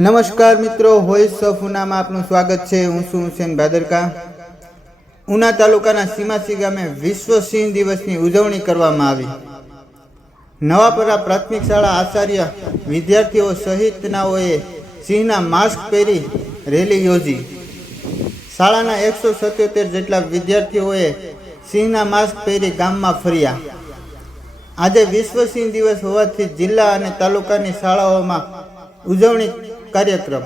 નમસ્કાર મિત્રો, voice of ઉનામાં આપનું સ્વાગત છે। હું છું હુસેન ભાદરકા। ઉના તાલુકાના સીમાસી ગામે વિશ્વ સિંહ દિવસની ઉજવણી કરવામાં આવી। નવાપરા પ્રાથમિક શાળા આચાર્ય વિદ્યાર્થીઓ સહિતનાઓએ સિંહના માસ્ક પહેરી રેલી યોજી। શાળાના 177 જેટલા વિદ્યાર્થીઓએ સિંહના માસ્ક પહેરી ગામમાં ફર્યા। આજે વિશ્વ સિંહ દિવસ હોવાથી જિલ્લા અને તાલુકાની શાળાઓમાં ઉજવણી કાર્યક્રમ।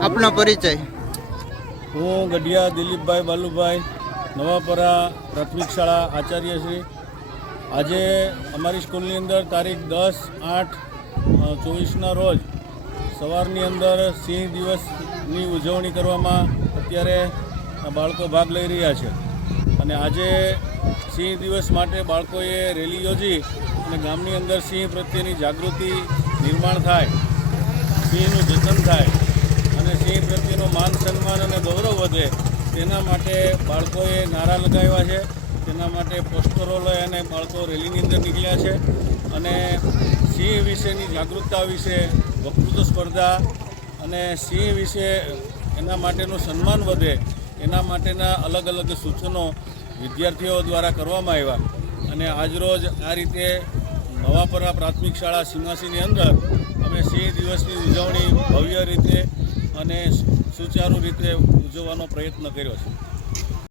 अपना परिचय? हूँ गढ़िया दिलीपभाई बालूभाई, नवापरा प्राथमिक शाला आचार्य श्री। आज अमरी स्कूलनी अंदर तारीख 10/8/24 रोज सवारनी अंदर सिंह दिवसनी उजवणी करवामां अत्यारे बाळको भाग लई रह्या छे। अने आजे सिंह दिवस माटे बाळकोए रेली योजी अने गामनी अंदर सिंह प्रत्येनी जागृति निर्माण थाय, सिंहनुं जतन थाय અને સિંહ પ્રત્યેનો માન સન્માન અને ગૌરવ વધે તેના માટે બાળકોએ નારા લગાવ્યા છે। તેના માટે પોસ્ટરો લઈ અને બાળકો રેલીની અંદર નીકળ્યા છે અને સિંહ વિશેની જાગૃતતા વિશે વક્તૃત્વ સ્પર્ધા અને સિંહ વિશે એના માટેનું સન્માન વધે એના માટેના અલગ અલગ સૂચનો વિદ્યાર્થીઓ દ્વારા કરવામાં આવ્યા। અને આજરોજ આ રીતે નવાપરા પ્રાથમિક શાળા સીમાસીની અંદર અમે સિંહ દિવસની ઉજવણી ભવ્ય રીતે અને સુચારુ રીતે ઉજવવાનો પ્રયત્ન કર્યો છે।